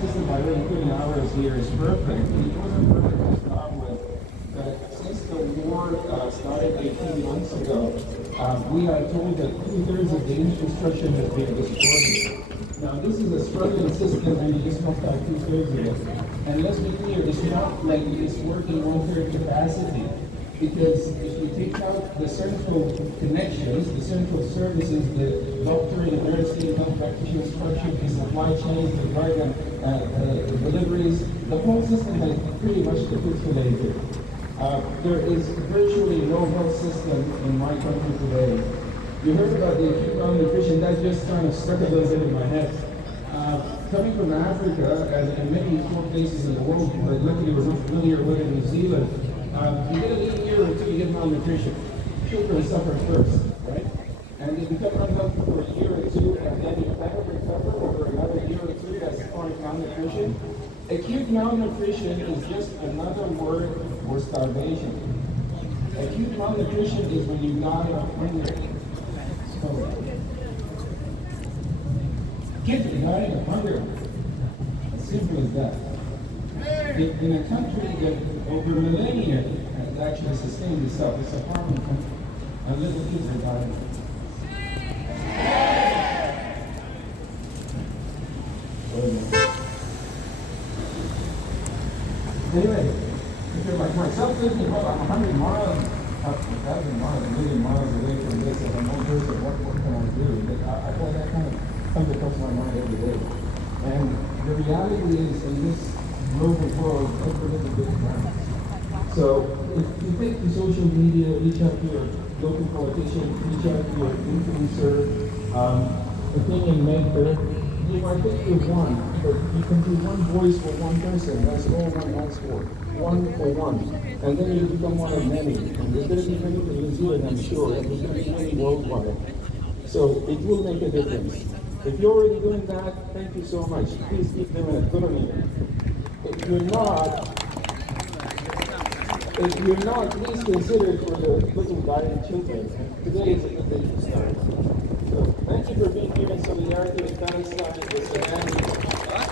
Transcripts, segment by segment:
system by really putting hours here is perfect. It wasn't perfect to start with, but since the war started 18 months ago, we are told that 2/3 of the infrastructure has been destroyed. Now, this is a struggling system, and you just knocked out 2/3 of it. And let's be clear, it's not like it's working 1/3 capacity. Because if you take out the central connections, the central services, the doctor, the nursing, health practitioner structure, the supply chains, the drug the deliveries, the whole system has pretty much capitulated. There is virtually no health system in my country today. You heard about the acute malnutrition, that just kind of stuck a little bit in my head. Coming from Africa, and many poor places in the world, but luckily we're not familiar with in New Zealand, you get a year or two, you get malnutrition. Children suffer first, right? And they become unhealthy for a year or two, and then you better recover over another year or two. That's chronic malnutrition. Acute malnutrition is just another word for starvation. Acute malnutrition is when you die of hunger. So, kids are dying of hunger. As simple as that. In a country that over millennia has actually sustained itself, it's a farming country, and little kids are dying. Anyway, if you're like myself, thinking about 100 miles, 1,000 miles, a million miles away from this, and I'm wondering what can I do? But I thought that kind of comes across my mind every day. And the reality is, in this global world, everything is a big challenge. So if you take the social media, reach out to your local politician, reach out to your influencer, opinion maker, you might think you've one, but you can do one voice for one person. That's all one asks for. One for one. And then you become one of many. And there's going to be many in New Zealand, I'm sure, and there's going to be many worldwide. So it will make a difference. If you're already doing that, thank you so much. Please keep doing it. If you're not, please consider it for the little dying children. Today is a good day to start. So thank you for being here in solidarity with Palestine, with Sudan,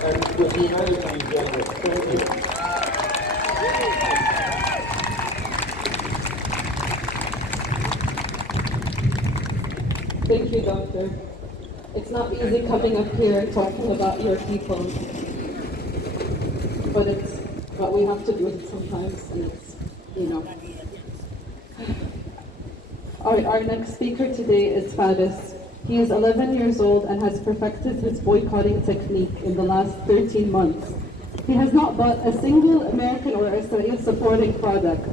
and with humanity in general. Thank you. Thank you, Doctor. It's not easy coming up here talking about your people, but we have to do it sometimes, and it's, you know. Our next speaker today is Faris. He is 11 years old and has perfected his boycotting technique in the last 13 months. He has not bought a single American or Israel supporting product.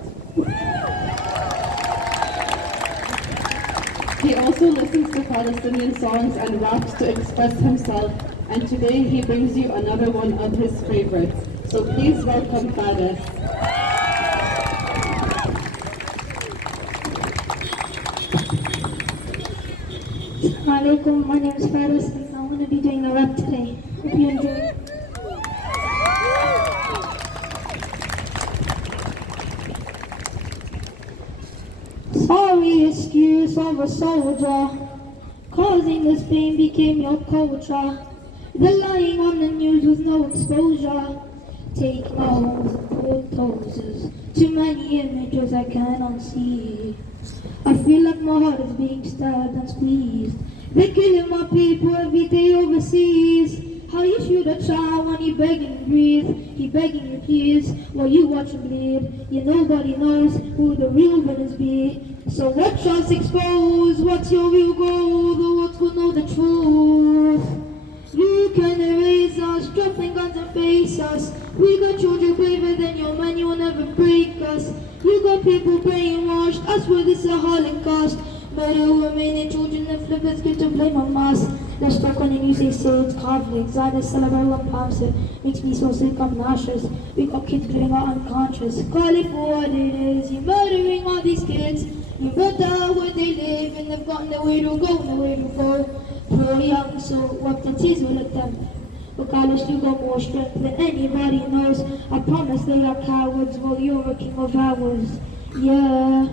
He also listens to Palestinian songs and raps to express himself, and today he brings you another one of his favorites. So please welcome Faris. Assalamu alaikum, my name is Faris and I'm going to be doing a rap today. Hope you enjoy. Sorry, excuse of a soldier, causing this pain became your culture. The lying on the news with no exposure, taking holes and bulldozers. Too many images I cannot see. I feel like my heart is being stabbed and squeezed. They're killing my people every day overseas. How you shoot a child when he begging to breathe? He begging you please, while you watch him bleed. Yeah, nobody knows who the real winners be. So watch us expose what's your real goal. The world will know the truth. You can erase us, dropping guns and face us. We got children braver than your man, you will never break us. You got people brainwashed, I swear this is a Holocaust. Murder women and children and flippers get to blame on us. They're stuck when you say it's conflict. Zionists celebrate one pounds. It makes me so sick, I'm nauseous. We got kids getting out unconscious. Call it for what it is. You're murdering all these kids. You murder where they live and they've got nowhere to go, nowhere to go. Pro young, so what the tears will let them. Regardless, you got more strength than anybody knows. I promise they are cowards, while you're a king of ours. Yeah.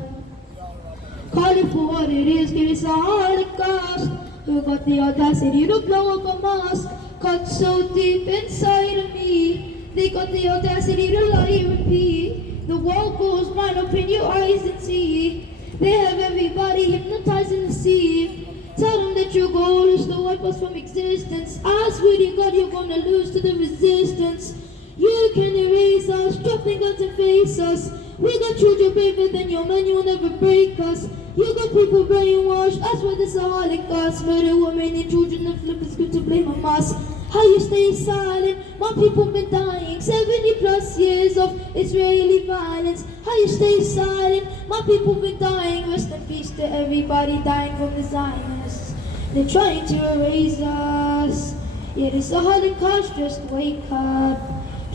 Call it for what it is, give it a Holocaust. Who got the audacity to blow up a mosque? cut so deep inside of me. They got the audacity to lie and repeat. The world goes wide, open your eyes and see. They have everybody hypnotized in the sea. Tell them that your goal is to wipe us from existence. I swear to God, you're gonna lose to the resistance. You can erase us, drop the guns and face us. We got children braver than your men, you'll never break us. You got people brainwashed, I swear this is a holocaust. Murder women and children and flippers good to blame on us. How you stay silent? My people been dying 70 plus years of Israeli violence. How you stay silent? My people been dying. Rest in peace to everybody dying from the Zionists. They're trying to erase us. Yeah, this is a Holocaust, just wake up.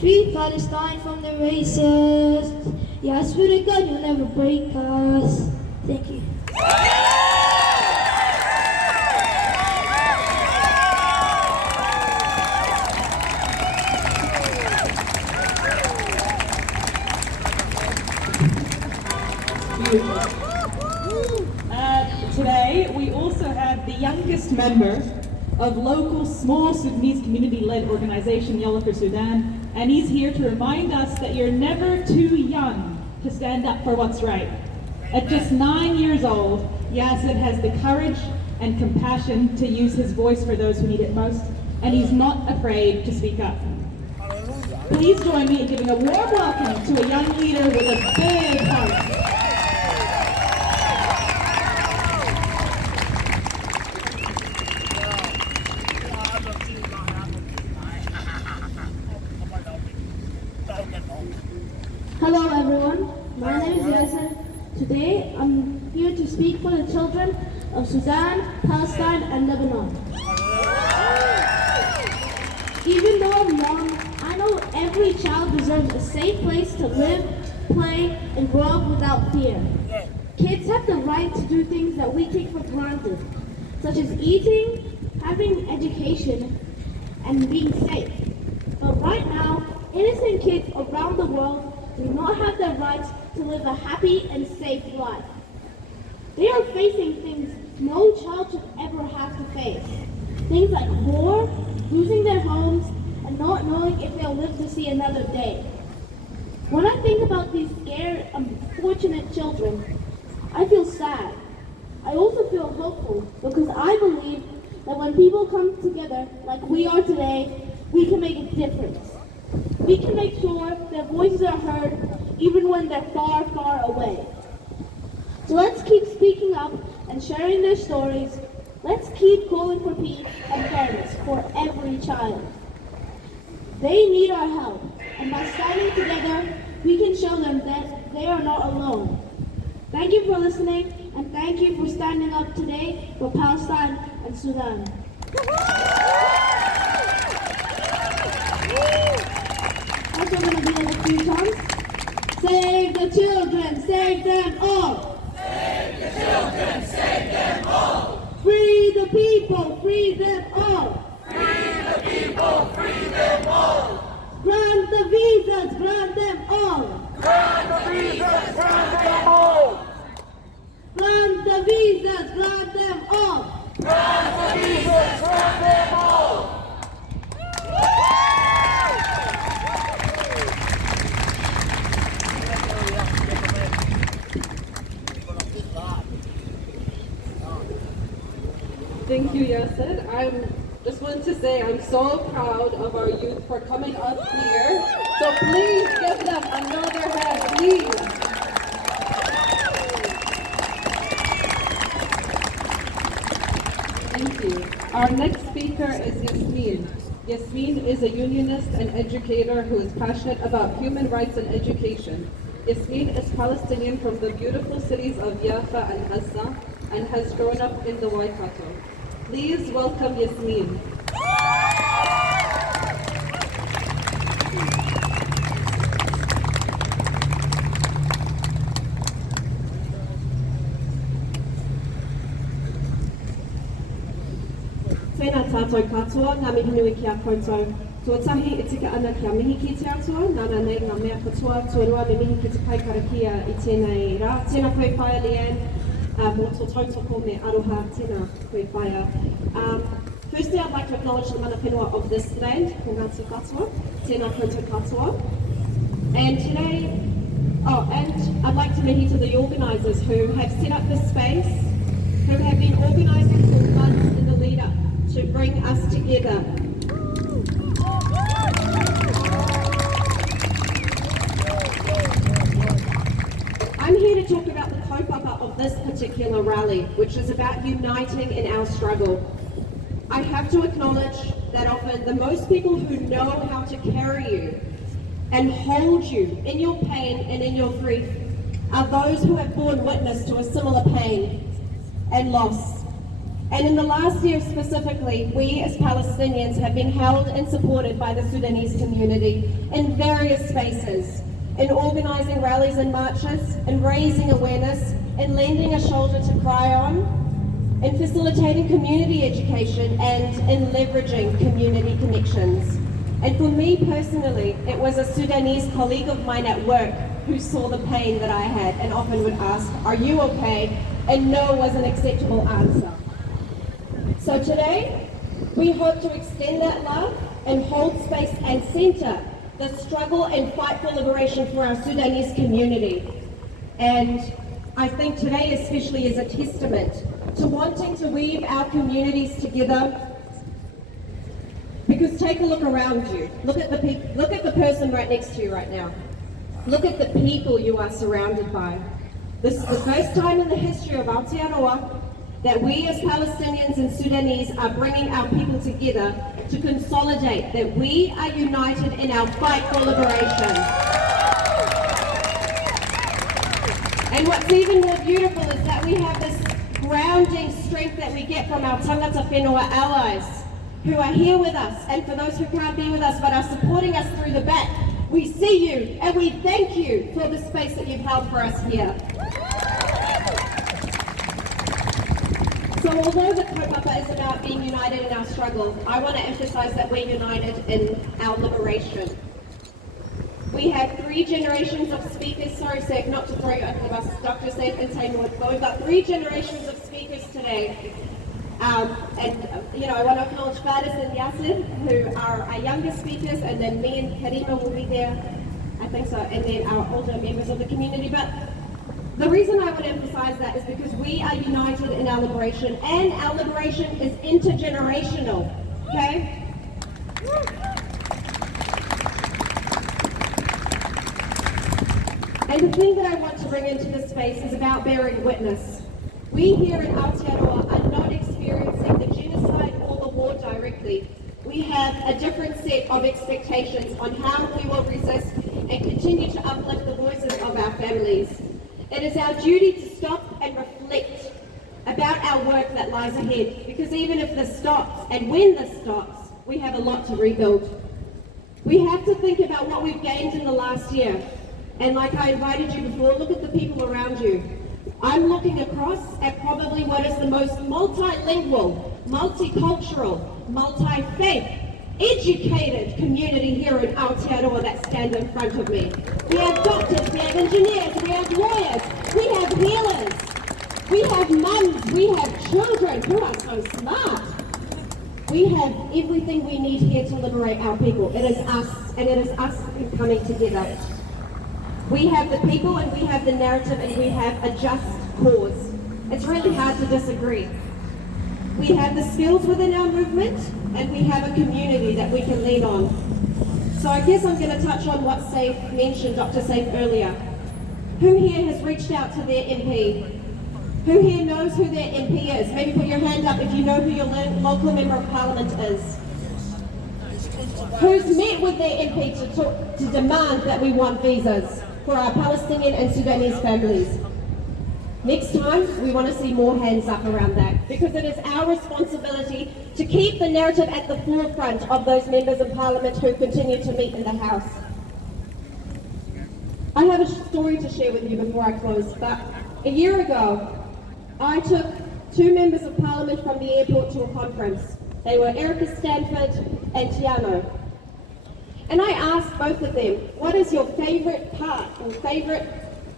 Free Palestine from the racists. Yeah, I swear to God, you'll never break us. Thank you. Today, we also have the youngest member of local small Sudanese community-led organization Yellow for Sudan, and he's here to remind us that you're never too young to stand up for what's right. At just 9 years old, Yasser has the courage and compassion to use his voice for those who need it most, and he's not afraid to speak up. Please join me in giving a warm welcome to a young leader with a big heart. Hello everyone, my name is Yasser. Today I'm here to speak for the children of Sudan, Palestine and Lebanon. Even though I'm young, I know every child deserves a safe place to live, play and grow up without fear. Kids have the right to do things that we take for granted, such as eating, having education and being safe. But right now, innocent kids around the world do not have the right to live a happy and safe life. They are facing things no child should ever have to face. Things like war, losing their homes, and not knowing if they'll live to see another day. When I think about these scared, unfortunate children, I feel sad. I also feel hopeful because I believe that when people come together like we are today, we can make a difference. We can make sure their voices are heard even when they're far, far away. So let's keep speaking up and sharing their stories. Let's keep calling for peace and fairness for every child. They need our help, and by standing together, we can show them that they are not alone. Thank you for listening, and thank you for standing up today for Palestine and Sudan. Also going to do it a few times. Save the children, save them all. Save the children, save them all. Free the people, free them all. Free the people, free them all. Grant the visas, grant them all. Grant the visas, grant them all. Grant the visas, grant them all. Grant the visas, grant them all. Thank you, Yasser. I just want to say I'm so proud of our youth for coming up here. So please give them another hand, please. Thank you. Our next speaker is Yasmin. Yasmin is a unionist and educator who is passionate about human rights and education. Yasmin is Palestinian from the beautiful cities of Jaffa and Gaza and has grown up in the Waikato. Please welcome Yasmin. Tēnā tātou katoa, ngā mihi nui ki a koutou. Tuatahi e tika ana kia mihi ki te atua, nāna nei ngā mea katoa, tuarua me mihi ki te paikarakia I tēnei rā. Tēnā koe whaia Leanne, mō tō tautoko me aroha, tēnā koe whaia. Firstly, I'd like to acknowledge the mana whenua of this land, ko Ngāti Katoa, tēnā koutou katoa. And today, and I'd like to mihi to the organisers who have set up this space, who have been organising for months in the lead up to bring us together. I'm here to talk about the kaupapa of this particular rally, which is about uniting in our struggle. I have to acknowledge that often the most people who know how to carry you and hold you in your pain and in your grief are those who have borne witness to a similar pain and loss. And in the last year specifically, we as Palestinians have been held and supported by the Sudanese community in various spaces, in organising rallies and marches, in raising awareness, in lending a shoulder to cry on, in facilitating community education, and in leveraging community connections. And for me personally, it was a Sudanese colleague of mine at work who saw the pain that I had and often would ask, "Are you okay?" And no was an acceptable answer. So today, we hope to extend that love and hold space and centre the struggle and fight for liberation for our Sudanese community. And I think today especially is a testament to wanting to weave our communities together. Because take a look around you. Look at the person right next to you right now. Look at the people you are surrounded by. This is the first time in the history of Aotearoa that we as Palestinians and Sudanese are bringing our people together to consolidate that we are united in our fight for liberation. And what's even more beautiful is that we have this grounding strength that we get from our tangata whenua allies who are here with us, and for those who can't be with us but are supporting us through the back, we see you and we thank you for the space that you've held for us here. So although the kaupapa is about being united in our struggle, I want to emphasise that we're united in our liberation. We have 3 generations of speakers, sorry Seth, not to throw you under the bus, Dr. Seth and Taylor, but we've got 3 generations of speakers today. I want to acknowledge Faris and Yasir, who are our younger speakers, and then me and Karima will be there, I think so, and then our older members of the community. But the reason I want to emphasise that is because we are united in our liberation, and our liberation is intergenerational, okay? And the thing that I want to bring into this space is about bearing witness. We here in Aotearoa are not experiencing the genocide or the war directly. We have a different set of expectations on how we will resist and continue to uplift the voices of our families. It is our duty to stop and reflect about our work that lies ahead, because even if this stops, and when this stops, we have a lot to rebuild. We have to think about what we've gained in the last year. And like I invited you before, look at the people around you. I'm looking across at probably what is the most multilingual, multicultural, multi-faith, educated community here in Aotearoa that stand in front of me. We have doctors, we have engineers, we have lawyers, we have healers, we have mums, we have children who are so smart. We have everything we need here to liberate our people. It is us, and it is us coming together. We have the people, and we have the narrative, and we have a just cause. It's really hard to disagree. We have the skills within our movement, and we have a community that we can lean on. So I guess I'm going to touch on what Saif mentioned, Dr. Saif earlier. Who here has reached out to their MP? Who here knows who their MP is? Maybe put your hand up if you know who your local member of parliament is. Who's met with their MP to demand that we want visas for our Palestinian and Sudanese families? Next time, we want to see more hands up around that, because it is our responsibility to keep the narrative at the forefront of those members of parliament who continue to meet in the House. I have a story to share with you before I close, but a year ago, I took 2 members of parliament from the airport to a conference. They were Erica Stanford and Tiano. And I asked both of them, what is your favourite part or favourite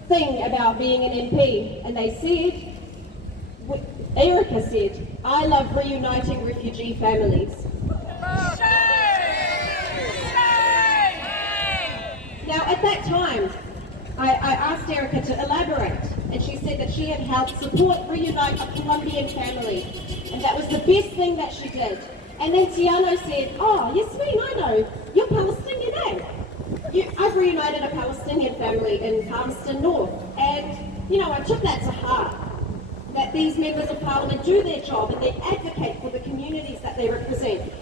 thing about being an MP? And they said, Erica said, I love reuniting refugee families. Now, at that time, I asked Erica to elaborate, and she said that she had helped support reunite a Colombian family, and that was the best thing that she did. And then Tiano said, oh, Yasmin, I know, you're Palestinian, eh? I've reunited a Palestinian family in Palestine North, and, you know, I took that to heart, that these members of parliament do their job and they advocate for the communities that they represent.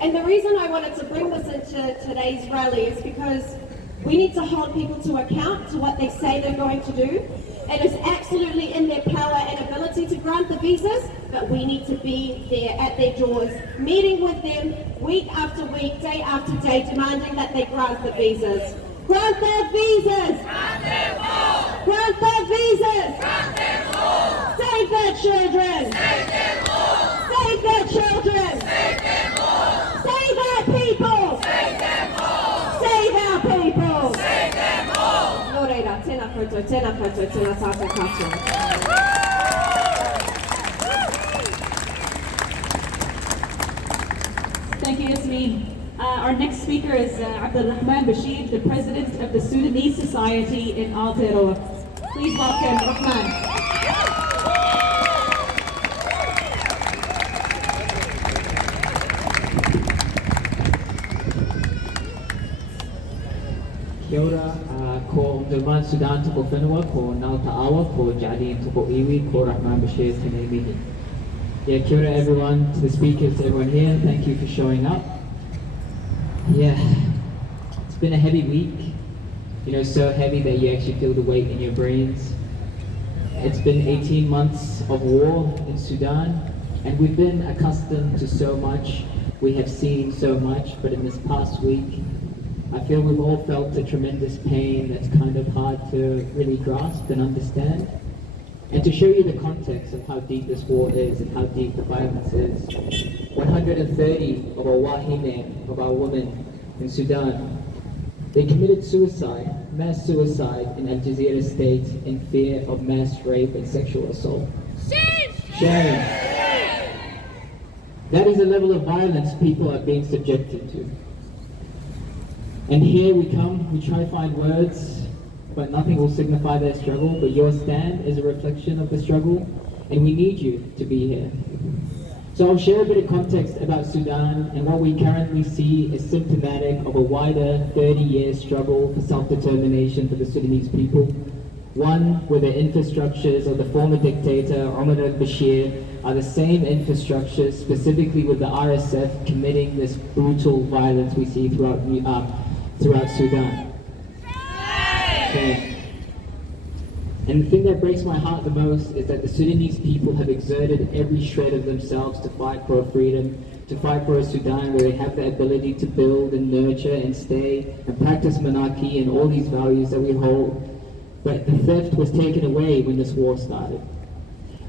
And the reason I wanted to bring this into today's rally is because we need to hold people to account to what they say they're going to do. It is absolutely in their power and ability to grant the visas, but we need to be there at their doors, meeting with them week after week, day after day, demanding that they grant the visas. Grant their visas! Grant them all! Grant their visas! Grant them all! Save their children! Save them all! Save their children! Save them all! Save our people! Save them all! Save our people! Save them all! Nō reira, tēnā koutou, tēnā koutou, tēnā tātou katoa. Thank you, Yasmin. Our next speaker is Abdulrahman Bashir, the president of the Sudanese Society in Aotearoa. Please welcome Rahman. Kia ora, ko Umdurman Sudan tuko whenua, ko Ngau Ta'awa, ko Jadeen tuko iwi, ko Rahman Bashir tēnei mihi. Yeah, kia ora everyone, to the speakers, to everyone here, thank you for showing up. Yeah, it's been a heavy week, you know, so heavy that you actually feel the weight in your brains. It's been 18 months of war in Sudan, and we've been accustomed to so much, we have seen so much, but in this past week, I feel we've all felt a tremendous pain that's kind of hard to really grasp and understand. And to show you the context of how deep this war is and how deep the violence is, 130 of our wahine, of our women in Sudan, they committed suicide, mass suicide in Al Jazeera state in fear of mass rape and sexual assault. Shame! That is the level of violence people are being subjected to. And here we come, we try to find words, but nothing will signify their struggle, but your stand is a reflection of the struggle, and we need you to be here. So I'll share a bit of context about Sudan, and what we currently see is symptomatic of a wider 30-year struggle for self-determination for the Sudanese people. One where the infrastructures of the former dictator, Omar al-Bashir, are the same infrastructures, specifically with the RSF committing this brutal violence we see throughout Sudan. Shame. And the thing that breaks my heart the most is that the Sudanese people have exerted every shred of themselves to fight for freedom, to fight for a Sudan where they have the ability to build and nurture and stay and practice monarchy and all these values that we hold. But the theft was taken away when this war started.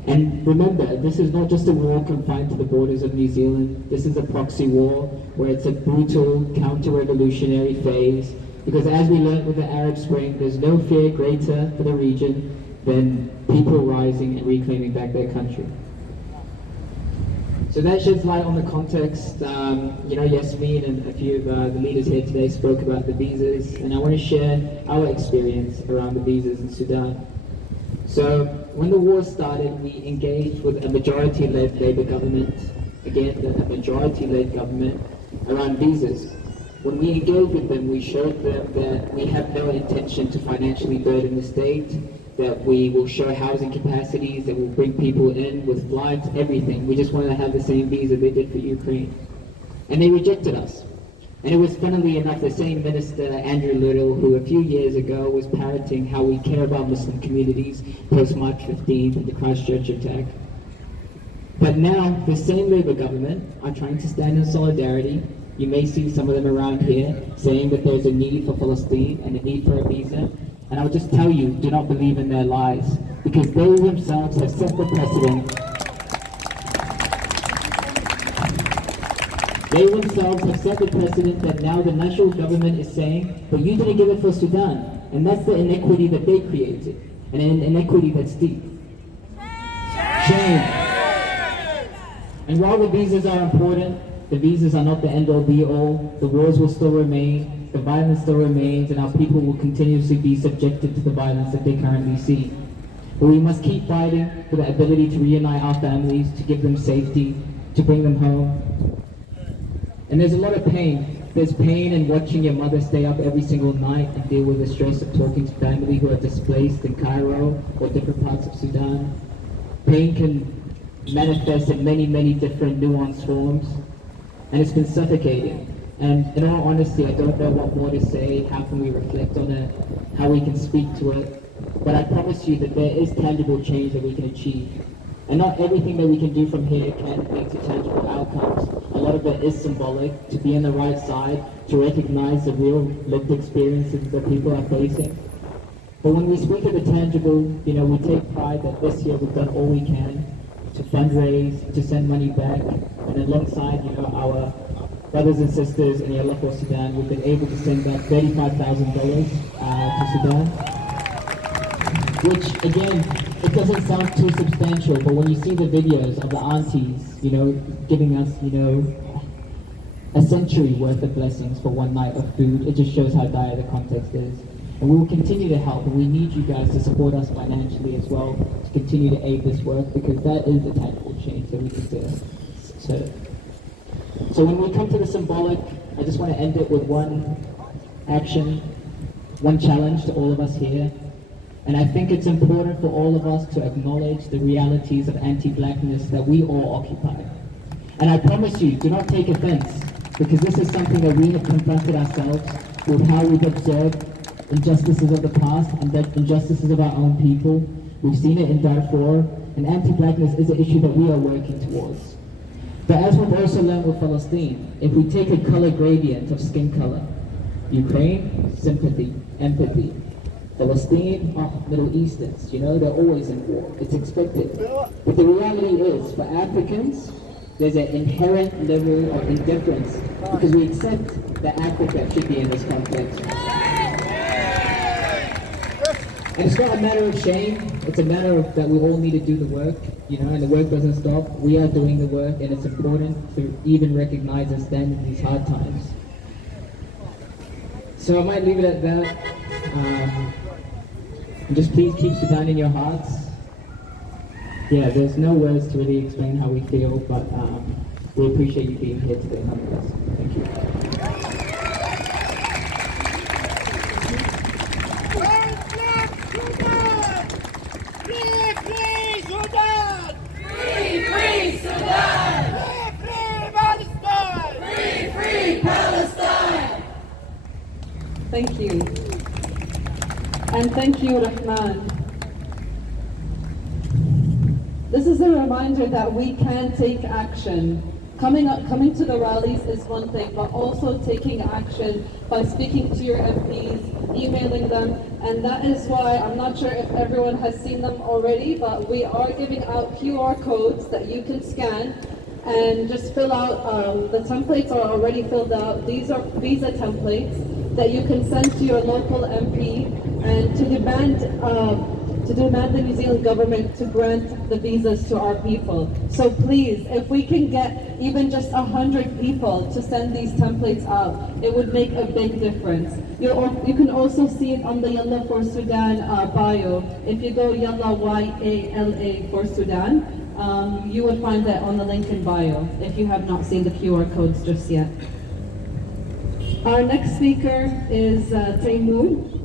And remember, this is not just a war confined to the borders of New Zealand. This is a proxy war where it's a brutal counter-revolutionary phase. Because as we learned with the Arab Spring, there's no fear greater for the region than people rising and reclaiming back their country. So that sheds light on the context. You know, Yasmin and a few of the leaders here today spoke about the visas, and I want to share our experience around the visas in Sudan. So when the war started, we engaged with a majority-led Labour government, again, a majority-led government, around visas. When we engaged with them, we showed them that we have no intention to financially burden the state, that we will show housing capacities, that will bring people in with flights, everything. We just wanted to have the same visa they did for Ukraine. And they rejected us. And it was, funnily enough, the same minister, Andrew Little, who a few years ago was parroting how we care about Muslim communities post-March 15th and the Christchurch attack. But now, the same Labour government are trying to stand in solidarity. You may see some of them around here saying that there's a need for Palestine and a need for a visa. And I'll just tell you, do not believe in their lies, because they themselves have set the precedent. They themselves have set the precedent that now the national government is saying, but you didn't give it for Sudan. And that's the inequity that they created, and an inequity that's deep. Shame. And while the visas are important, the visas are not the end-all be-all. The wars will still remain, the violence still remains, and our people will continuously be subjected to the violence that they currently see. But we must keep fighting for the ability to reunite our families, to give them safety, to bring them home. And there's a lot of pain. There's pain in watching your mother stay up every single night and deal with the stress of talking to family who are displaced in Cairo or different parts of Sudan. Pain can manifest in many, many different nuanced forms, and it's been suffocating. And in all honesty, I don't know what more to say, how can we reflect on it, how we can speak to it, but I promise you that there is tangible change that we can achieve. And not everything that we can do from here can lead to tangible outcomes. A lot of it is symbolic, to be on the right side, to recognize the real lived experiences that people are facing. But when we speak of the tangible, we take pride that this year we've done all we can to fundraise, to send money back, and alongside, our brothers and sisters in Yalla for Sudan, we've been able to send back $35,000 to Sudan, which again, it doesn't sound too substantial, but when you see the videos of the aunties, giving us, a century worth of blessings for one night of food, it just shows how dire the context is. And we will continue to help, and we need you guys to support us financially as well, to continue to aid this work, because that is a tangible change that we can do. So when we come to the symbolic, I just want to end it with one action, one challenge to all of us here. And I think it's important for all of us to acknowledge the realities of anti-blackness that we all occupy. And I promise you, do not take offense, because this is something that we have confronted ourselves with, how we've observed injustices of the past and the injustices of our own people. We've seen it in Darfur, and anti-blackness is an issue that we are working towards. But as we've also learned with Palestine, if we take a color gradient of skin color, Ukraine, sympathy, empathy. Palestine, Middle Easterns, they're always in war. It's expected. But the reality is, for Africans, there's an inherent level of indifference because we accept that Africa should be in this conflict. And it's not a matter of shame, it's a matter of that we all need to do the work, and the work doesn't stop. We are doing the work, and it's important to even recognize and stand in these hard times. So I might leave it at that. And just please keep Sudan in your hearts. Yeah, there's no words to really explain how we feel, but we appreciate you being here today nonetheless. Thank you. Thank you. And thank you, Rahman. This is a reminder that we can take action. Coming to the rallies is one thing, but also taking action by speaking to your MPs, emailing them, and that is why I'm not sure if everyone has seen them already, but we are giving out QR codes that you can scan and just fill out. The templates are already filled out. These are visa templates that you can send to your local MP and to demand the New Zealand government to grant the visas to our people. So please, if we can get even just 100 people to send these templates out, it would make a big difference. You can also see it on the Yalla for Sudan bio. If you go Yalla YALA for Sudan, you would find that on the link in bio if you have not seen the QR codes just yet. Our next speaker is Taimur.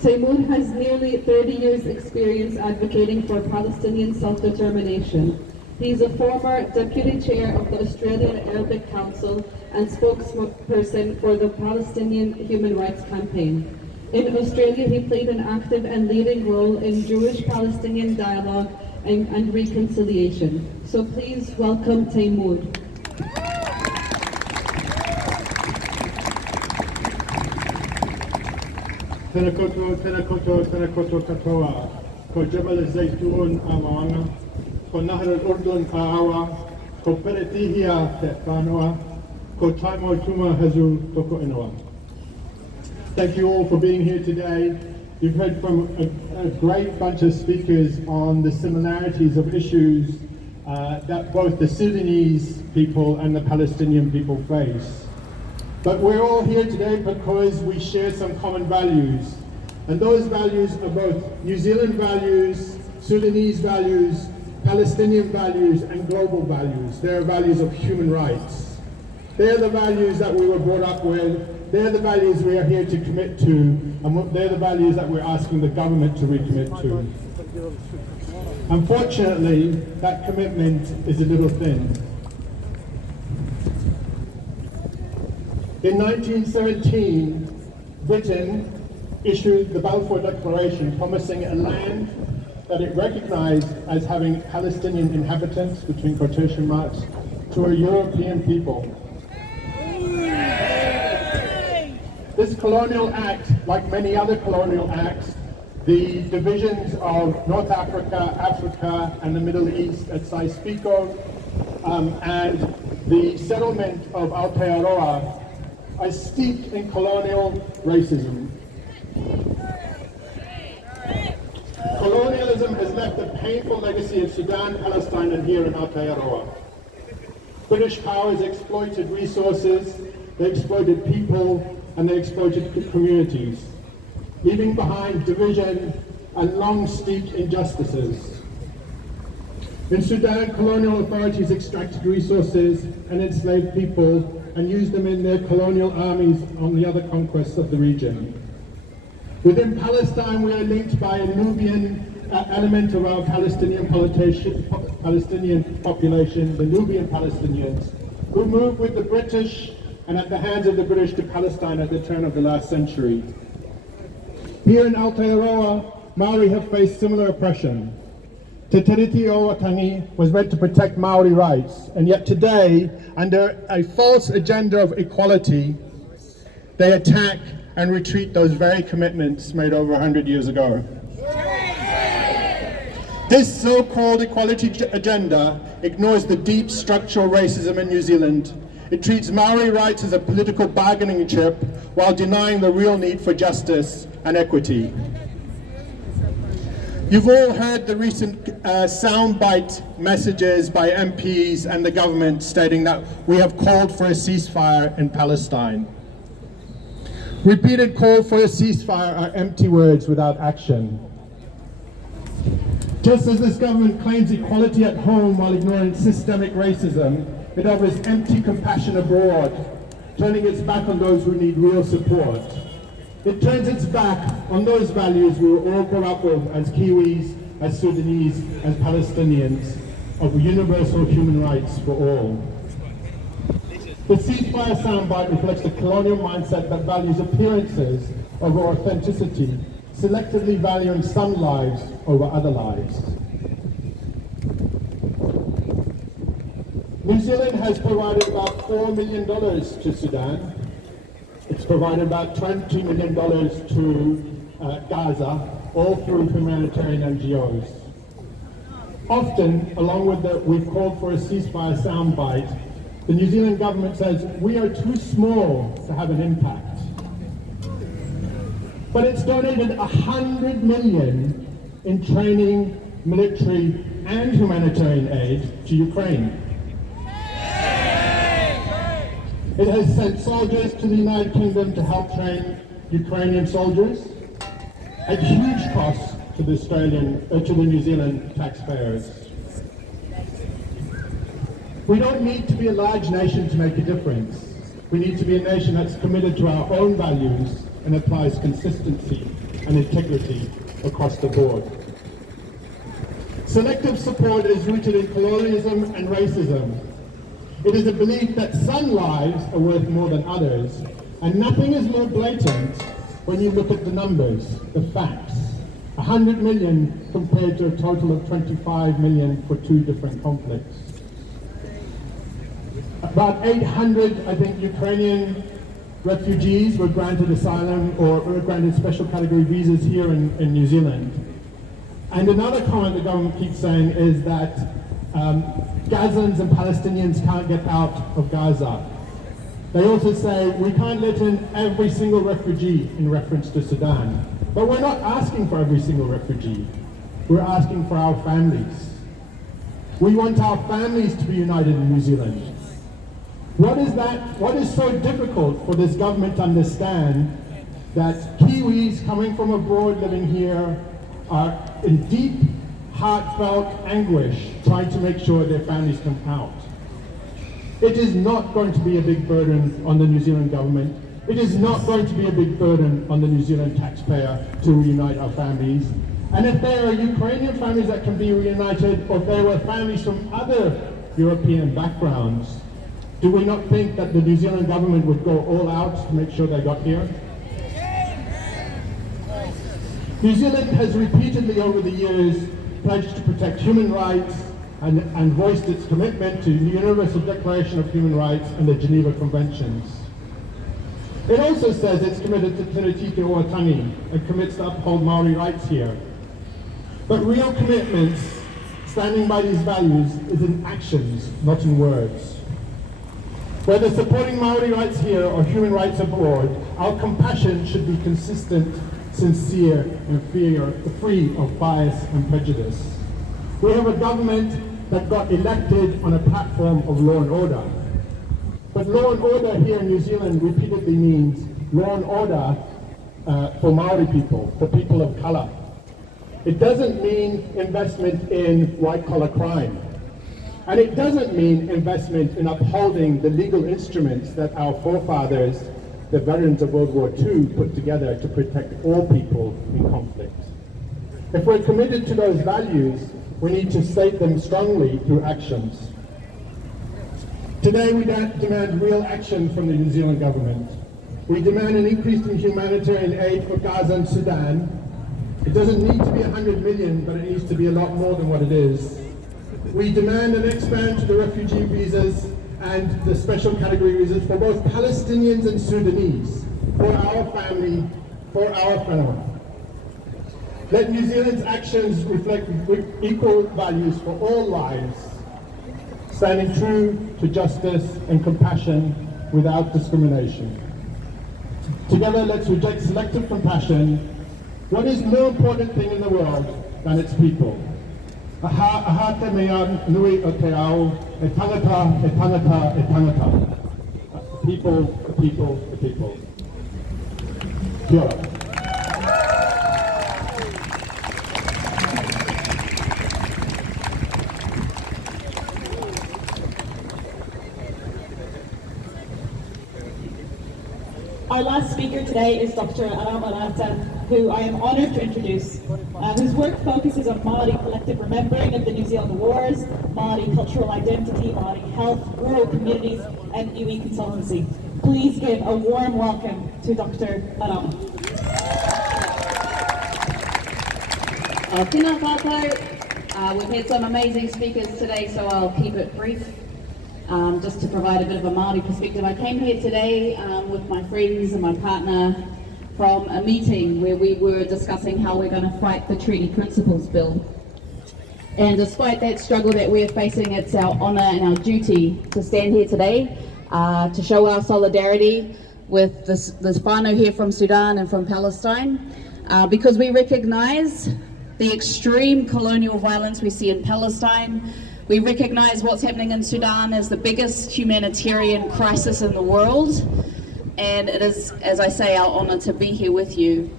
Taimur has nearly 30 years experience advocating for Palestinian self-determination. He's a former deputy chair of the Australian Arabic Council and spokesperson for the Palestinian Human Rights Campaign. In Australia, he played an active and leading role in Jewish-Palestinian dialogue and reconciliation. So please welcome Taimur. تنكوتو كتوا كو جبل الزيتون أمانا كو نهر الأردن آوا كو بلتيهيا تفانوا كو تايمو توما هزو توكو إنوا. Thank you all for being here today. You've heard from a great bunch of speakers on the similarities of issues that both the Sudanese people and the Palestinian people face. But we're all here today because we share some common values. And those values are both New Zealand values, Sudanese values, Palestinian values, and global values. They are values of human rights. They're the values that we were brought up with. They're the values we are here to commit to, and they're the values that we're asking the government to recommit to. Unfortunately, that commitment is a little thin. In 1917, Britain issued the Balfour Declaration promising a land that it recognized as having Palestinian inhabitants, between quotation marks, to a European people. This colonial act, like many other colonial acts, the divisions of North Africa, Africa, and the Middle East at Sykes-Picot, and the settlement of Aotearoa are steeped in colonial racism. Colonialism has left a painful legacy in Sudan, Palestine, and here in Aotearoa. British powers exploited resources, they exploited people, and they exploited communities, leaving behind division and long-steeped injustices. In Sudan, colonial authorities extracted resources and enslaved people and used them in their colonial armies on the other conquests of the region. Within Palestine, we are linked by a Nubian element of our Palestinian population, the Nubian Palestinians, who moved with the British and at the hands of the British to Palestine at the turn of the last century. Here in Aotearoa, Maori have faced similar oppression. Te Tiriti o Watangi was meant to protect Maori rights, and yet today, under a false agenda of equality, they attack and retreat those very commitments made over 100 years ago. This so-called equality agenda ignores the deep structural racism in New Zealand. It treats Maori rights as a political bargaining chip while denying the real need for justice and equity. You've all heard the recent soundbite messages by MPs and the government stating that we have called for a ceasefire in Palestine. Repeated calls for a ceasefire are empty words without action. Just as this government claims equality at home while ignoring systemic racism, it offers empty compassion abroad, turning its back on those who need real support. It turns its back on those values we were all brought up with as Kiwis, as Sudanese, as Palestinians, of universal human rights for all. The ceasefire soundbite reflects the colonial mindset that values appearances over authenticity, selectively valuing some lives over other lives. New Zealand has provided about $4 million to Sudan. It's provided about $20 million to Gaza, all through humanitarian NGOs. Often, along with the "we've called for a ceasefire" soundbite, the New Zealand government says we are too small to have an impact. But it's donated $100 million in training, military, and humanitarian aid to Ukraine. It has sent soldiers to the United Kingdom to help train Ukrainian soldiers at huge cost to the New Zealand taxpayers. We don't need to be a large nation to make a difference. We need to be a nation that's committed to our own values and applies consistency and integrity across the board. Selective support is rooted in colonialism and racism. It is a belief that some lives are worth more than others, and nothing is more blatant when you look at the numbers, the facts. 100 million compared to a total of 25 million for two different conflicts. About 800, I think, Ukrainian refugees were granted asylum or were granted special category visas here in New Zealand. And another comment the government keeps saying is that Gazans and Palestinians can't get out of Gaza. They also say we can't let in every single refugee in reference to Sudan. But we're not asking for every single refugee. We're asking for our families. We want our families to be united in New Zealand. What is so difficult for this government to understand that Kiwis coming from abroad living here are in deep, heartfelt anguish trying to make sure their families come out? It is not going to be a big burden on the New Zealand government. It is not going to be a big burden on the New Zealand taxpayer to reunite our families. And if there are Ukrainian families that can be reunited, or if there were families from other European backgrounds, do we not think that the New Zealand government would go all out to make sure they got here? New Zealand has repeatedly over the years pledged to protect human rights and voiced its commitment to the Universal Declaration of Human Rights and the Geneva Conventions. It also says it's committed to Te Tiriti o Waitangi and commits to uphold Maori rights here. But real commitments, standing by these values, is in actions, not in words. Whether supporting Maori rights here or human rights abroad, our compassion should be consistent, sincere, and free of bias and prejudice. We have a government that got elected on a platform of law and order. But law and order here in New Zealand repeatedly means law and order for Maori people, for people of colour. It doesn't mean investment in white-collar crime. And it doesn't mean investment in upholding the legal instruments that our forefathers, the veterans of World War II, put together to protect all people in conflict. If we're committed to those values, we need to state them strongly through actions. Today we demand real action from the New Zealand government. We demand an increase in humanitarian aid for Gaza and Sudan. It doesn't need to be 100 million, but it needs to be a lot more than what it is. We demand an expand to the refugee visas and the special category visas for both Palestinians and Sudanese, for our family, for our family. Let New Zealand's actions reflect equal values for all lives, standing true to justice and compassion without discrimination. Together, let's reject selective compassion. What is the more important thing in the world than its people? Aha te mea nui o te ao, e tangata, e tangata, e tangata. The people, the people, the people. Kia ora. Our last speaker today is Dr. Arata, who I am honoured to introduce, whose work focuses on Māori collective remembering of the New Zealand Wars, Māori cultural identity, Māori health, rural communities, and iwi consultancy. Please give a warm welcome to Dr. Arata. Tēnā koutou. We've had some amazing speakers today, so I'll keep it brief. Just to provide a bit of a Māori perspective. I came here today with my friends and my partner from a meeting where we were discussing how we're going to fight the Treaty Principles Bill. And despite that struggle that we're facing, it's our honour and our duty to stand here today to show our solidarity with this whānau here from Sudan and from Palestine, because we recognise the extreme colonial violence we see in Palestine. We recognise what's happening in Sudan as the biggest humanitarian crisis in the world, and it is, as I say, our honour to be here with you.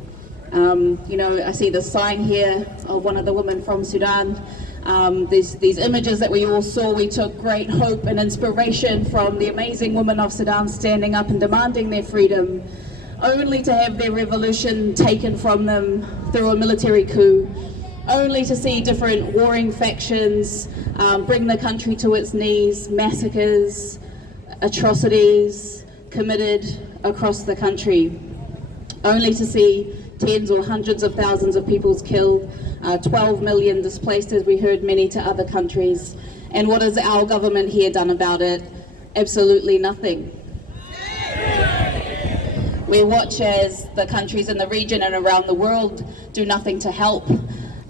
You know, I see the sign here of one of the women from Sudan. These images that we all saw, we took great hope and inspiration from the amazing women of Sudan standing up and demanding their freedom, only to have their revolution taken from them through a military coup. Only to see different warring factions bring the country to its knees, massacres, atrocities committed across the country. Only to see tens or hundreds of thousands of people killed, 12 million displaced, as we heard, many to other countries. And what has our government here done about it? Absolutely nothing. We watch as the countries in the region and around the world do nothing to help.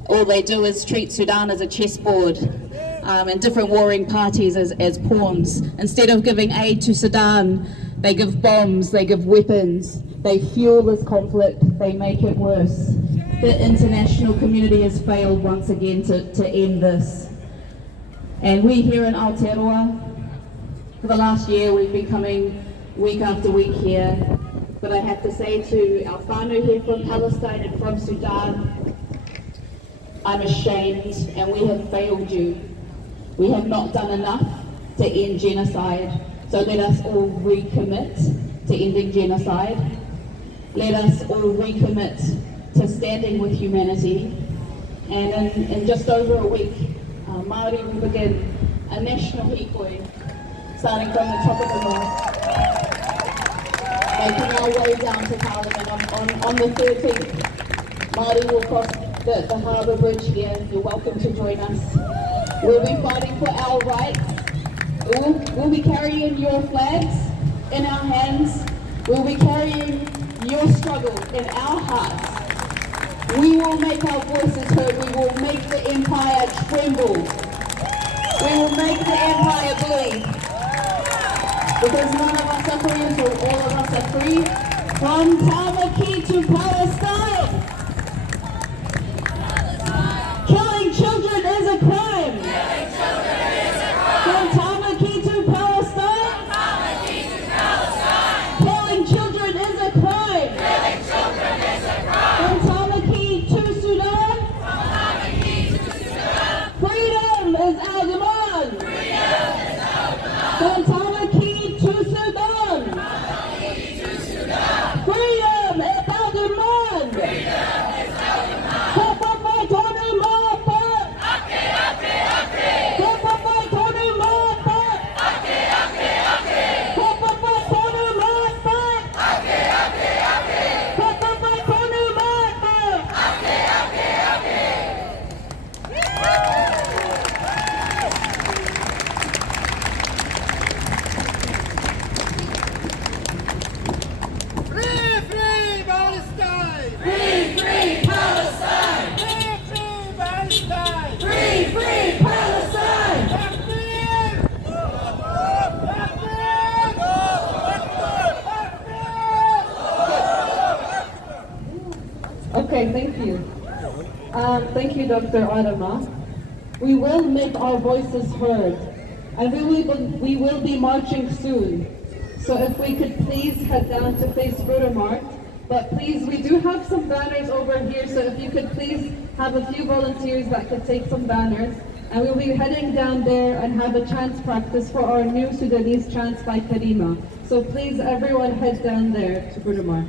All they do is treat Sudan as a chessboard and different warring parties as pawns. Instead of giving aid to Sudan, they give bombs, they give weapons, they fuel this conflict, they make it worse. The international community has failed once again to end this. And we here in Aotearoa, for the last year, we've been coming week after week here. But I have to say to our whānau here from Palestine and from Sudan, I'm ashamed and we have failed you. We have not done enough to end genocide. So let us all recommit to ending genocide. Let us all recommit to standing with humanity. And in just over a week, Māori will begin a national hikoi, starting from the top of the north, making our way down to Parliament on the 13th. Māori will cross the harbour bridge here. You're welcome to join us. We'll be fighting for our rights. We'll be carrying your flags in our hands. We'll be carrying your struggle in our hearts. We will make our voices heard. We will make the empire tremble. We will make the empire bleed. Because none of us are free until all of us are free. From Tamaki to Palestine. Killing children is a crime. From Tamaki to Palestine. Killing children is a crime. From Tamaki to Sudan. Freedom is our demand. From Tamaki to Sudan. Freedom is our demand. Okay, thank you. Thank you, Dr. Adama. We will make our voices heard, and we will be marching soon. So if we could please head down to face Mart, but please, we do have some banners over here, so if you could please have a few volunteers that could take some banners, and we'll be heading down there and have a chants practice for our new Sudanese chants by Karima. So please, everyone head down there to Mart.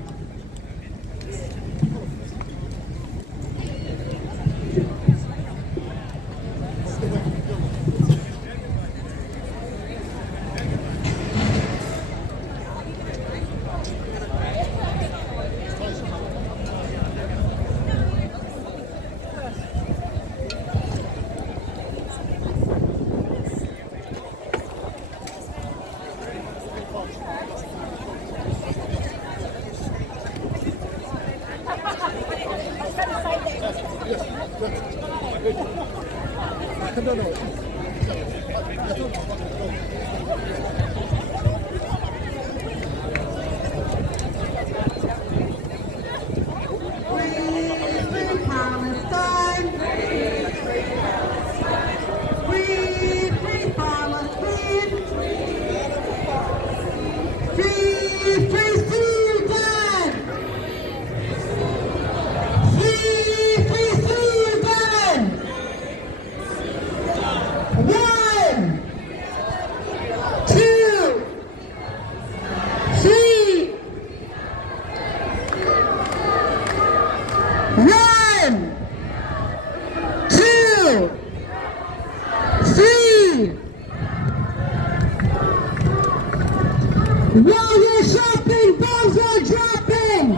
While you're shopping, bombs are dropping!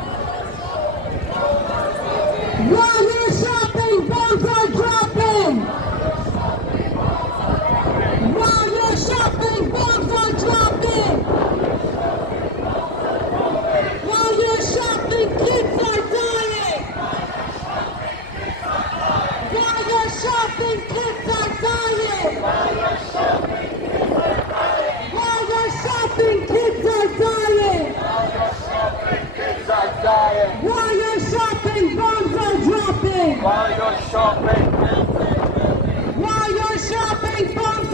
While you're shopping, bombs are dropping! While you're shopping, bombs are dropping! While you're shopping, kids are dying! While you're shopping, kids are dying! While you're shopping, kids are dying! While you're shopping, bombs are dropping! While you're shopping, bombs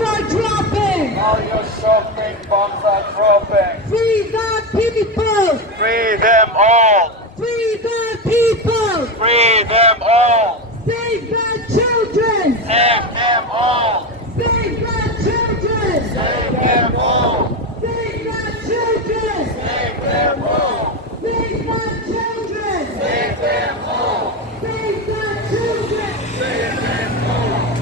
bombs are dropping. Free the people! Free them all. Free the people! Free them all. Save the children! Save them all. Save the children! Save them all. Save the children! Save them all. Save the children! Save them all. Save the children! Save them all.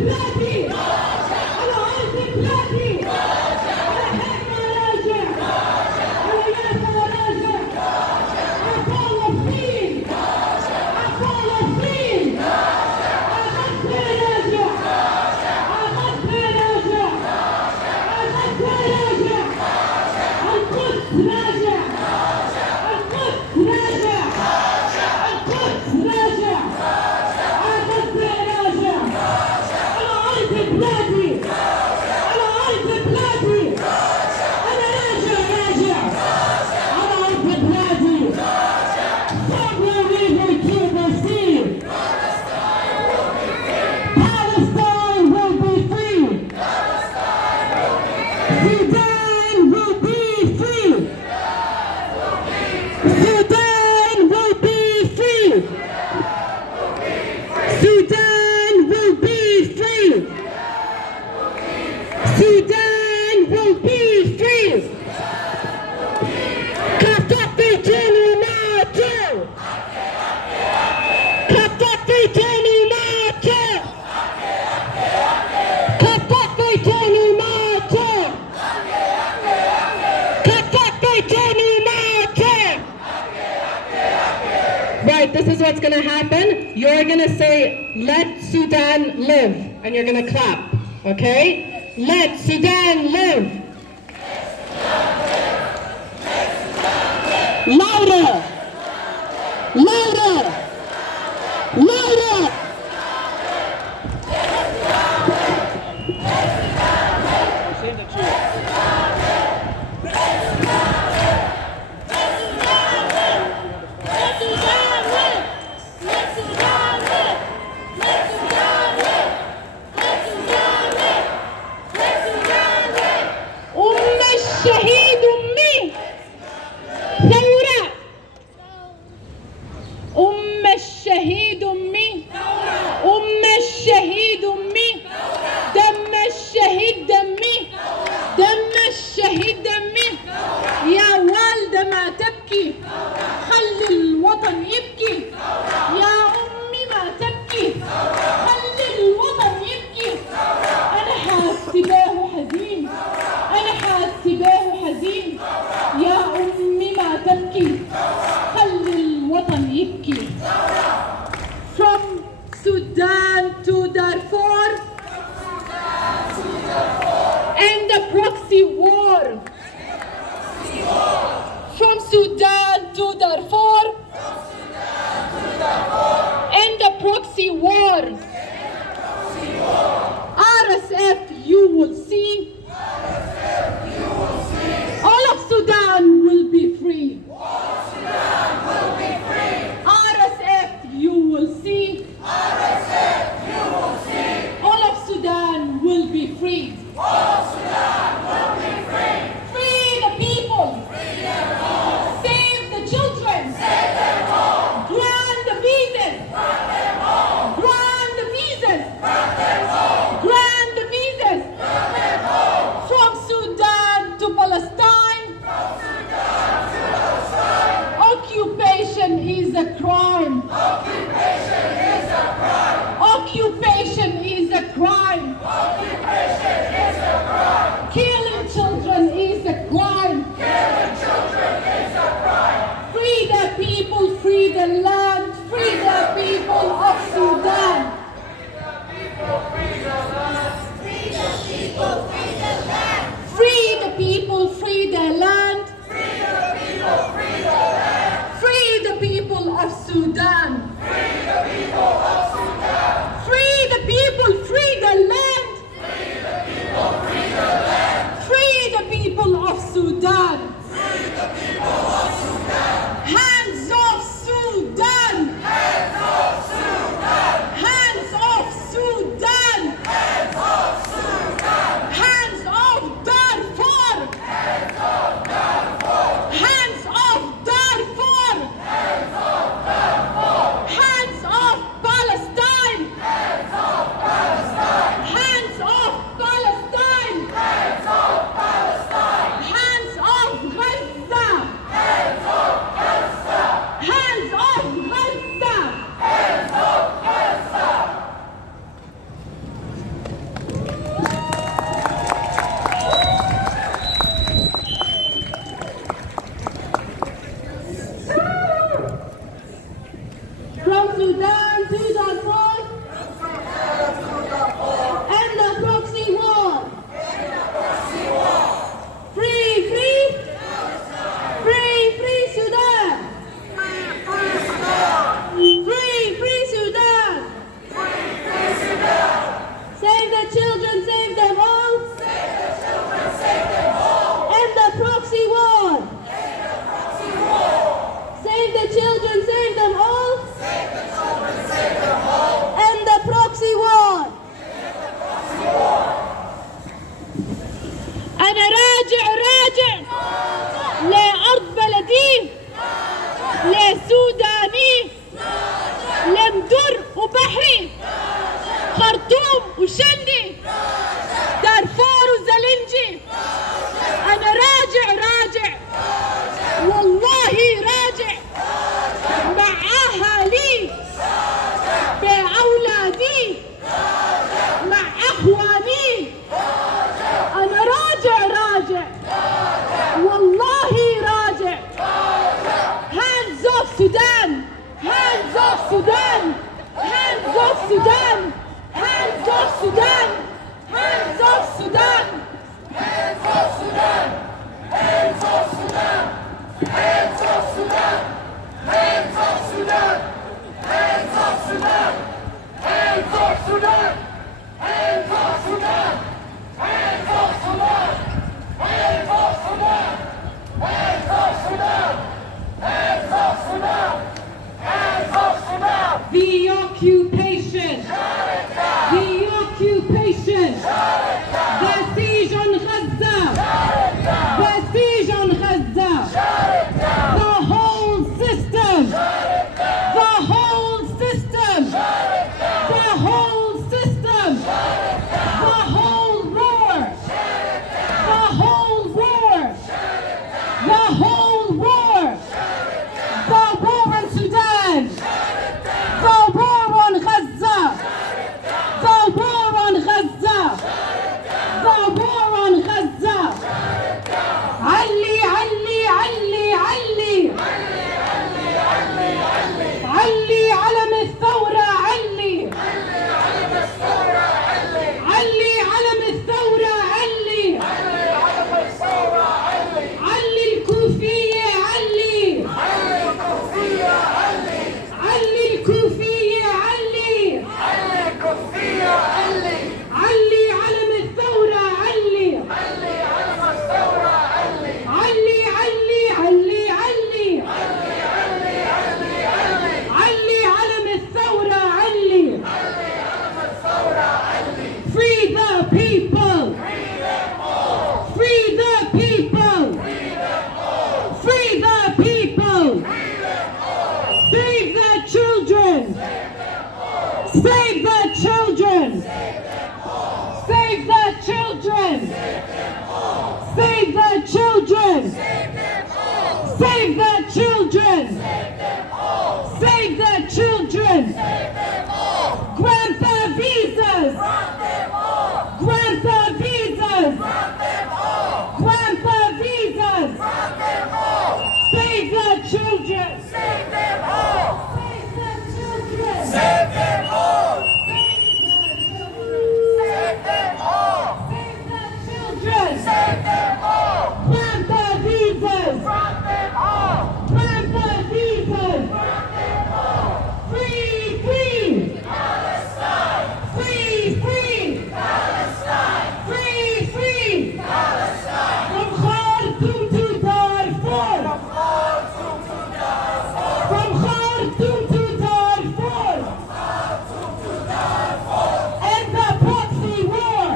بلادي على أرض بلادي على حكمة راجع على يافا راجع على فلسطين على فلسطين على غزة راجع على غزة راجع على غزة راجع القدس راجع القدس راجع القدس راجع على غزة راجع على أرض بلادي على أرض بلادي أنا راجع راجع على أرض بلادي From the river to the sea Palestine will be free Sudan will be free Sudan will be free Sudan will be free Sudan will be free كففي كلماته كففي كلماته كففي كلماته كففي كلماته Right, this is what's going to happen. You're going to say, let Sudan live. And you're going to clap. Okay? Let Sudan live. Louder! Louder! Louder! أم الشهيد أمي ثورة أم الشهيد أمي أم الشهيد أمي دم الشهيد دمي دم الشهيد دمي يا والدة ما تبكي خلي الوطن يبكي يا أمي ما تبكي خلي الوطن يبكي أنا حاسباه حزين أنا حاسباه حزين يا أمي ما تبكي خلي الوطن يبكي From Sudan to Darfur and the proxy war From Sudan to Darfur and the proxy war RSF you will see all of Sudan will be free RSF you will see all of Sudan will be free Free the people Save the children خرطوم وشلي دارفور وزلنجي أنا راجع والله راجع مع أهلي بأولادي مع أخواني أنا راجع والله راجع. Hands off Sudan! Hands off Sudan! Hands off Sudan! Hands off Sudan! Hands off Sudan! Hands off Sudan! Hands off Sudan! Hands off Sudan! Hands off Sudan! Hands off Sudan! Hands off Sudan! Hands off Sudan! Hands off Sudan! Hands off Sudan! Hands off Sudan! Hands off Sudan! Hands off Sudan! The occupation! The occupation! The siege on Gaza! The siege on Gaza! The whole system! The whole system! The whole system! The whole war! The whole war! The whole war! The war in Sudan! The war on Gaza! The war on Gaza! The war on Gaza! علي علي علي علي علي علم الثورة علي علي علم الثورة علي علي الكوفية علي علي الكوفية علي علي علم الثورة علي علي علي علي علي علم الثورة علي Free the people Free the people Free the people Save the children Save the children Save the children Save the children Save the children Save the children Grant the visas Grant the visas Grant the visas Save the children Save them all Save the children Save them all! Save them all Save the children Save them all! Grant the visas Grant them all! Grant the visas Grant them all! Free, free Palestine! Free, free Palestine! Free, free Palestine! From Khartoum to Darfur Khartoum to Darfur! From Khartoum to Darfur Khartoum to Darfur! End the proxy war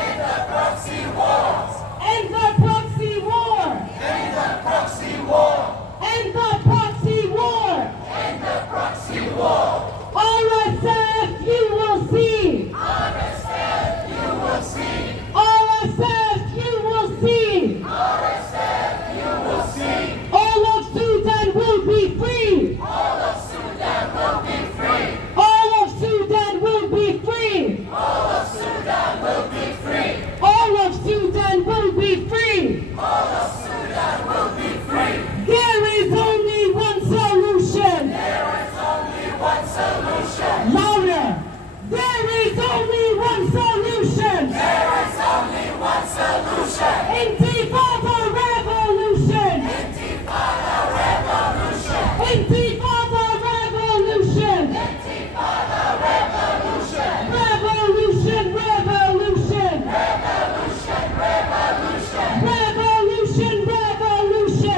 End the proxy wars! End the proxy war End the proxy war! End the proxy war End the proxy war! RSF you will see RSF, you will see! RSF you will see RSF, you will see! All of Sudan will be free All of Sudan will be free! All of Sudan will be free All of Sudan will be free! All of Sudan will be free All of Sudan will be free! There is only one solution There is only one solution! Louder There is only one solution There is only one solution! Intifada revolution Intifada revolution! Intifada revolution Intifada revolution! Revolution Revolution Revolution, revolution! Revolution Revolution Revolution,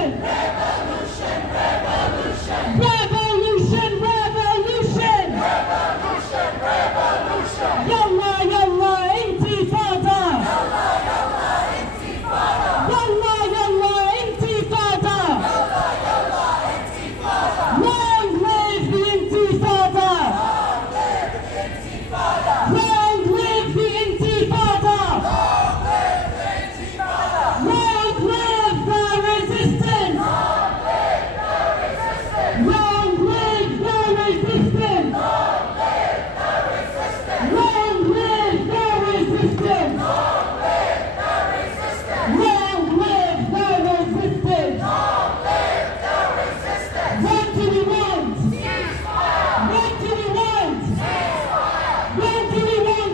revolution! Revolution Revolution Revolution, revolution! Yalla yalla intifada Long live the Intifada! Long live the Intifada! Long live the resistance! Long live the resistance! Long live the resistance! Long live the resistance! What do we want? What do we want? What do we want?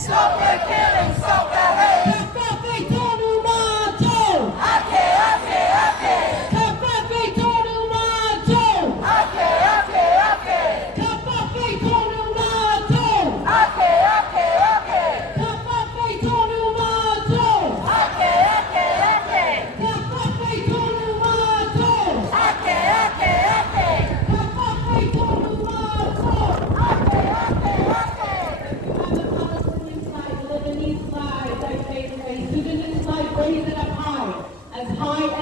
Stop the killing, stop the hate. Kafafe tonu mato. Ake, ake, ake. Kafafe tonu mato. Ake, ake, ake. Kafafe tonu mato. Ake, ake, ake. Kafafe tonu mato. Ake, ake, ake. Kafafe tonu mato. Ake, ake, ake. Kafafe tonu mato. Ake, ake, ake. The Palestinian flag, the Lebanese flag, like a Sudanese flag, raise it up high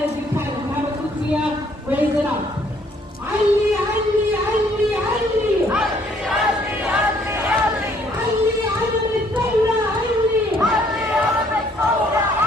as you can. If you have a kufiya, raise it up. Ali, Ali, Ali, Ali. Ali, Ali, Ali, Ali. Ali, علم الثورة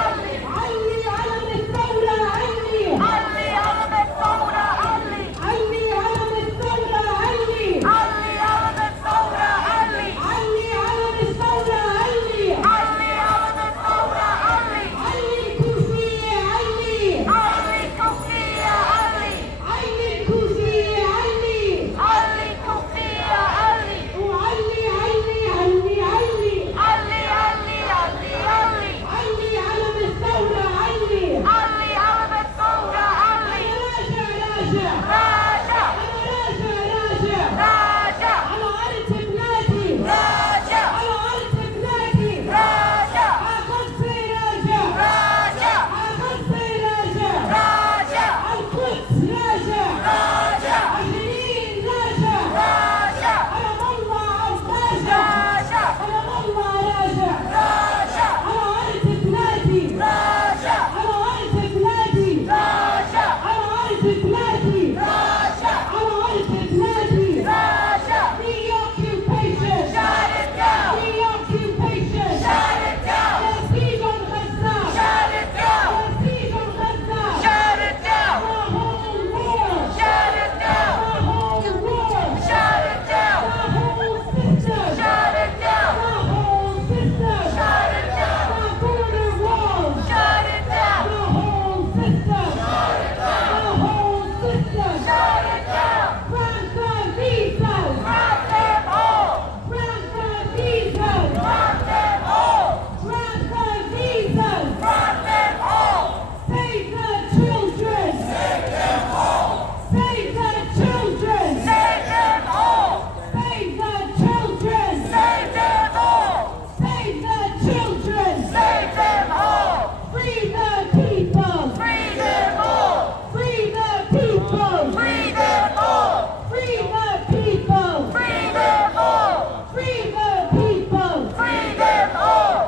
علي. Ali, علم الثورة علي. علي، علم الثورة علي. علي، علم الثورة علي. علي، علم الثورة علي. علي، علم الثورة علي. علي، علم الثورة علي. علي، علم الثورة علي. علي الكوفية علي. علي كوفية علي. علي الكوفية علي. علي كوفية علي. وعلي علي علي علي. علي، علي، علي، علي. علي علم الثورة علي. علي، علم الثورة علي. راجع راجع. راجع. أنا راجع راجع. راجع. على أرض بلادي. راجع. على أرض بلادي. راجع. أقصي راجع. راجع. أقصي راجع. راجع. القدس راجع. راجع. عشرين راجع. راجع. على الله راجع. راجع. على الله راجع. راجع. على أرض بلادي. راجع. على أرض بلادي. راجع. على أرض بلادي. راجع. على أرض بلادي. راجع. Reoccupation. Shut it down. Reoccupation. Shut it down. يزيد غزة. Shut it down. يزيد غزة. Shut it down. The whole world. Shut it down. The whole world. Shut it down. The whole system. Shut it down. The whole system. Shut it down. The border walls. Shut it down. The whole system. Shut it down. The whole system. Shut it down. Transfer visas. Grab them all. Transfer visas. Grab them all. Transfer visas. Grab them all. Save the children. Save them all. Save the children. Save them all. Save the children. Save them all. Save the children. Save them all. Free the people. Free them all. Free the people. Free them all. Free the people. Free them all. Free the people. Free them all.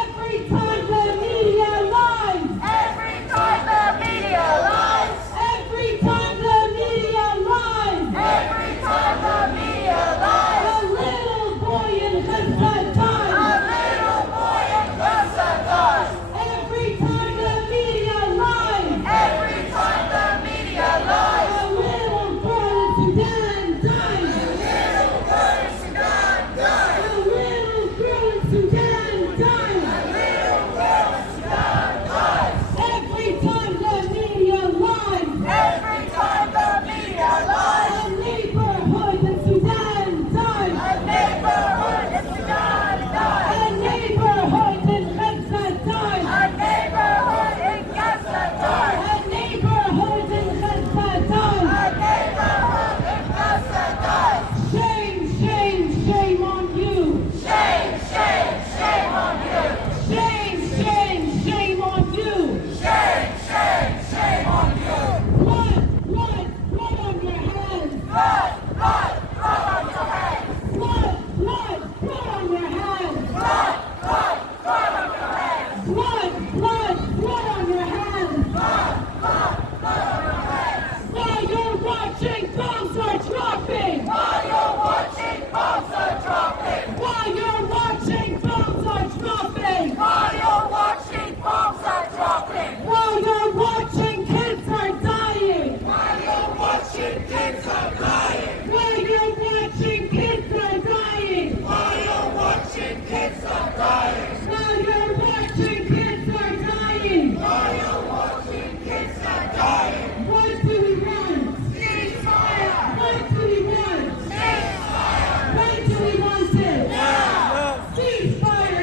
Every time the media lies. Every time the media lies. Every time the media lies. Every time the media lies. A little boy in Gaza A dies. little boy in Gaza dies. Every time the media lies. Every time the media lies. A little girl in Sudan dies. Little girl in Sudan dies. A little girl in Sudan dies. Little girl in Sudan dies. Every time the media lies. Every time the media lies. A neighborhood in Sudan dies. A neighborhood in Sudan dies. A neighborhood in Gaza dies. A neighborhood in Gaza dies. A neighborhood in Gaza dies. A neighborhood in Gaza dies. Shame, shame, shame on you. Shame, shame, shame on you. Shame, shame, shame on you. Shame, shame, shame on you. Blood, blood, blood on your hands. Blood, blood, blood on your hands. Blood, blood, blood on your hands. Blood, blood, blood on your hands. Blood, blood, blood on your hands. Blood, blood, blood on your hands. While you're watching, bombs are dropping. While you're watching, bombs are dropping. While you're watching, bombs are dropping. While you're watching, bombs are dropping. While you're watching, kids are dying. While you're watching, kids are dying. While you're watching, kids are dying. While you're watching, kids are dying. While you're watching, kids are dying. While you're watching, kids are dying. What do we want? Ceasefire. What do we want? Ceasefire. When do we want it? Now. Ceasefire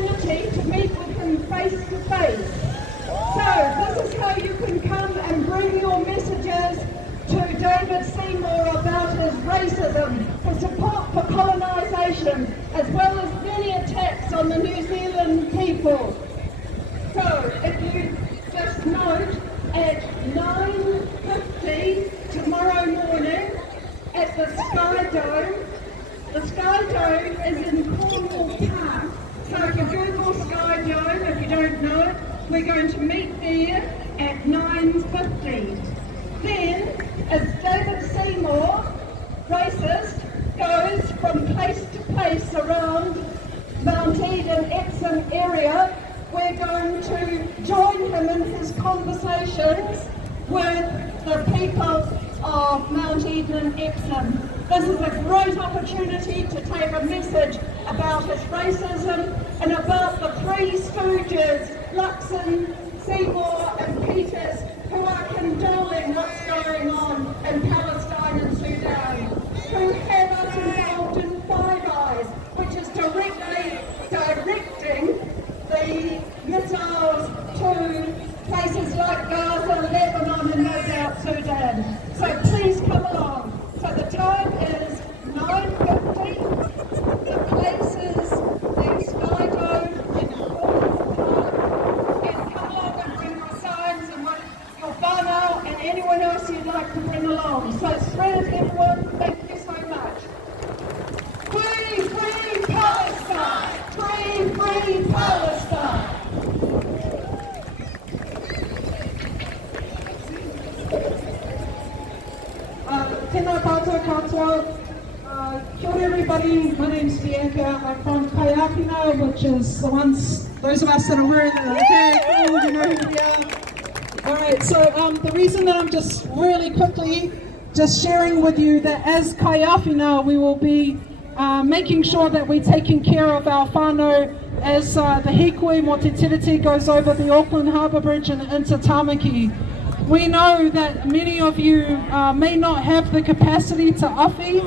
racism, for support for colonisation, as well as many attacks on the New Zealand people. So, if you just note, at 9:50 tomorrow morning at the Sky Dome is in Cornwall Park. So if you Google Sky Dome, if you don't know it, we're going to meet there at 9:50. Then, as David Seymour, racist, goes from place to place around Mount Eden, Epsom area, we're going to join him in his conversations with the people of Mount Eden and Epsom. This is a great opportunity to take a message about his racism and about the three stooges, Luxon, Seymour and Peters, who are condoning what's going on in Palestine and Sudan, who have us involved in Five Eyes, which is directly directing the missiles to places like Gaza, Lebanon and no doubt Sudan. So please come along. So the time is 9:50. The place is the Sky Dome in Cornwall Park. And come along and bring your signs and your whānau and anyone else you'd like to bring along. So spread it, everyone. Thank you so much. Free, free Palestine! Free, free Palestine! Tēnā tātou katoa. Kia ora everybody, my name's Bianca. I'm from Kaiapina, which is those of us that are wearing the, okay, cool, you know who we are. Alright, so the reason that I'm just really quickly just sharing with you that as Kaiapina, we will be making sure that we're taking care of our whānau as the hikui mo te tiriti goes over the Auckland Harbour Bridge and into Tamaki. We know that many of you may not have the capacity to awhi,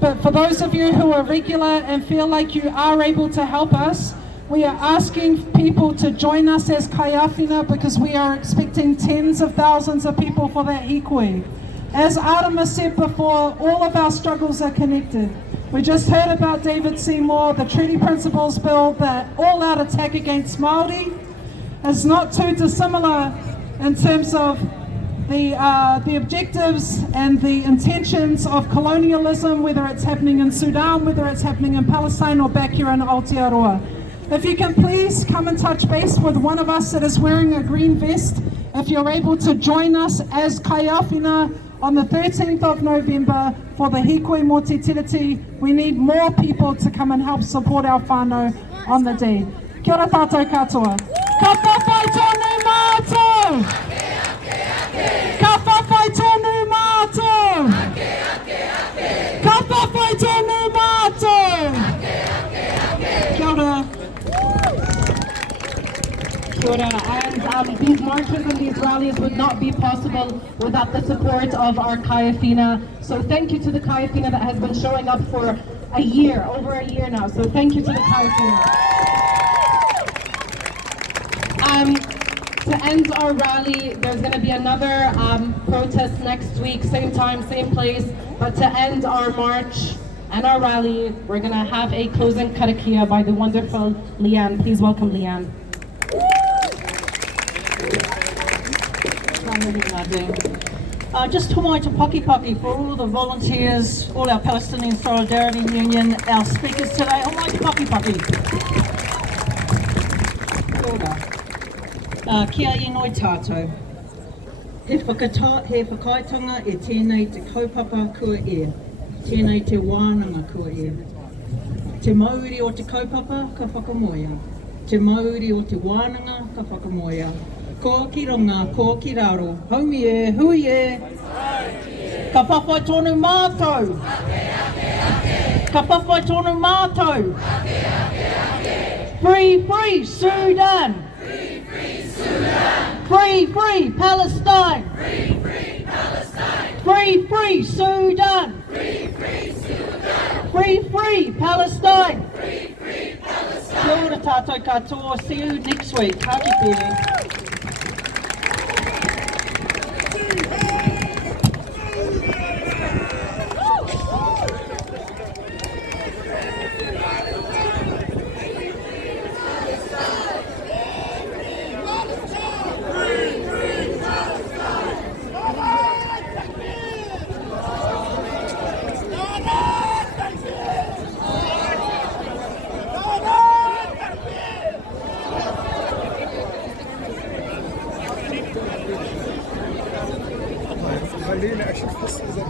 but for those of you who are regular and feel like you are able to help us, we are asking people to join us as Kaiapina because we are expecting tens of thousands of people for that hikui. As Artemis said before, all of our struggles are connected. We just heard about David Seymour, the Treaty Principles Bill, that all-out attack against Māori is not too dissimilar in terms of the objectives and the intentions of colonialism, whether it's happening in Sudan, whether it's happening in Palestine or back here in Aotearoa. If you can please come and touch base with one of us that is wearing a green vest, if you're able to join us as Kaiapina on the 13th of November for the Hikui Mō Te Tiriti. We need more people to come and help support our whānau on the day. Kia ora tātou katoa. Ka whawhai tonu mātou! Ka whawhai tonu mātou! Ka whawhai tonu mātou! Kia ora. Kia ora. And these marches and these rallies would not be possible without the support of our Kaiapina. So thank you to the Kaiapina that has been showing up for a year, over a year now. So thank you to the Kaiapina. To end our rally, there's going to be another protest next week, same time, same place. But to end our march and our rally, we're going to have a closing karakia by the wonderful Leanne. Please welcome Leanne. Just tomai te paki for all the volunteers, all our Palestinian Solidarity Union, our speakers today. Tomai te paki. Kia inoi tātou. He whakaitanga e tēnei te kaupapa kua e, tēnei te wānanga kua e. Te mauri o te kaupapa ka whakamoia, te mauri o te wānanga ka whakamoia. Ko ki ronga, ko ki raro, haumi e, hui e. Ka whawhai tonu mātou. Ka whawhai tonu mātou. Free, free Sudan. Free, free Palestine. Free, free Sudan. Free, free Palestine. Kia ora tātou katoa. See you next week. Ka kite. خليني اشوف بس اذا